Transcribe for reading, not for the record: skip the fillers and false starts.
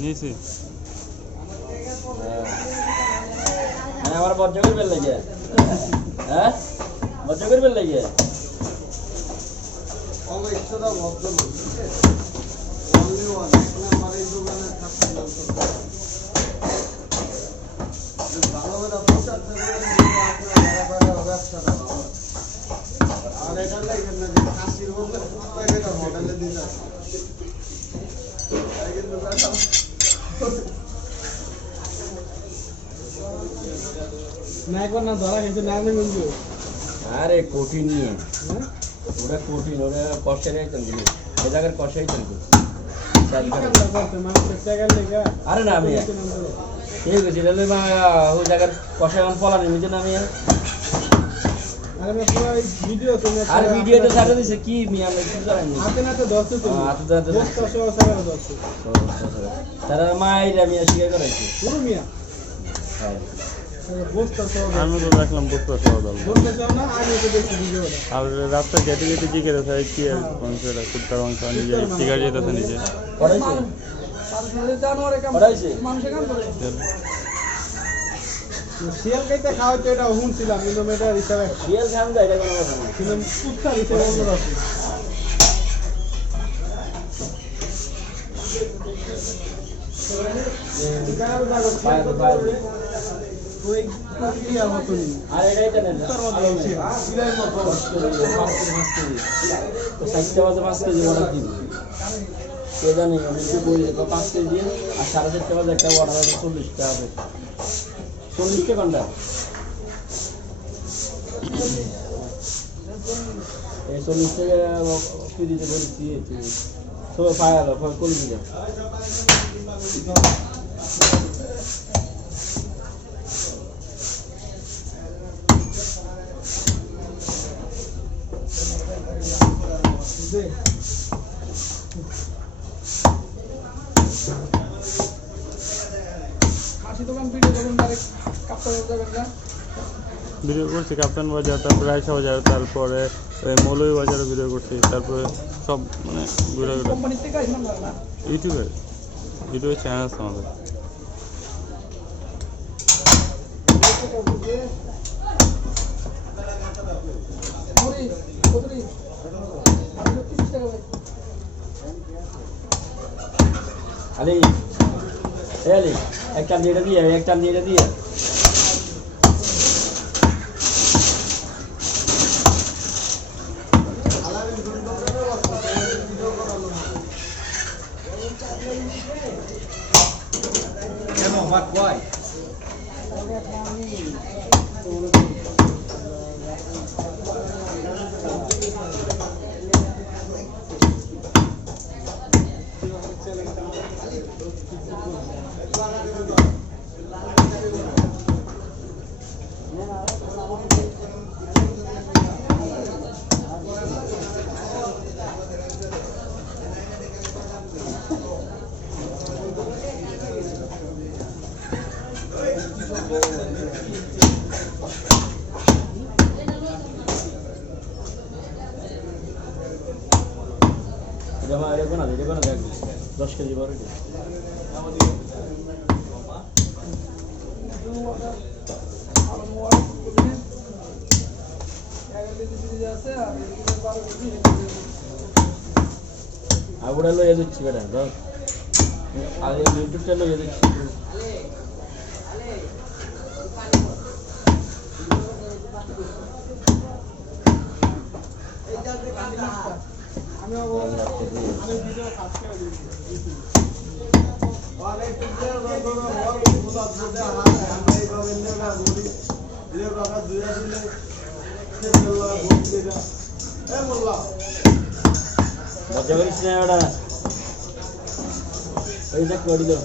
নিয়েছি আমার বজ্র করবেন লাগে হ্যাঁ বজ্র করবেন লাগে আর এটা লাগে না যে কাশির বলতে এটা মডেলে দিন আছে আরে কঠিন নিয়ে ওরা কঠিন ওরা কষে রাখতেন এ জায়গার কষাই চলতো আরে না আমি ঠিক আছে ওই জায়গার কষাই আমার ফলা নেই বুঝছেন আমি আর ভিডিওতে ছাড়ে দিছে কি মিয়া আমি কি জানি হাতে না তো 10 তো হাতে 10 তারা মাইরা মিয়া শিকার করাইছে পুরো মিয়া হ্যাঁ আমি তো দেখলাম বস্তা খাওয়া দাও আর রাস্তা যেতে যেতে জিজ্ঞেস হয় কি আর মাংসটা কুত্তার মাংস নিজে শিকার যেতেছে নিজে শিয়াল খাইতে খাওয়াইতে এটা শুনছিলাম কিন্তু এটা হিসাবে শিয়াল খান যায় এটা কোনো কথা না কিন্তু কুত্তার হিসাবে অন্যরকম আর এটাই জানেন সাতটা বাজে 5 কেজি অর্ডার দিবি কে জানি আমি কি বলি 5 কেজি আর 4:30 বাজে একটা অর্ডার 40 টাকা হবে 40 টাকা ঘন্টা এই 40 টাকা ফ্রিতে করে দিয়েছি তো ফায়ার করে দিলাম ভিডিও করছি কাপ্তান বাজার তারপরে আয়সা বাজার তারপরে মৌলভী বাজারে ভিডিও করছি তারপরে সব মানে ঘুরে ঘুরে ইউটিউবে ভিডিও চ্যানেল আছে আমাদের আলি আলি একটা দিয়ে দিয়ে What? Why? Dia mana dah 10 kg baru dia. Aku dah lo ya tu cipta dah. Ada YouTube channel ya tu. Baca baris ni ada. Saya nak kau di tu.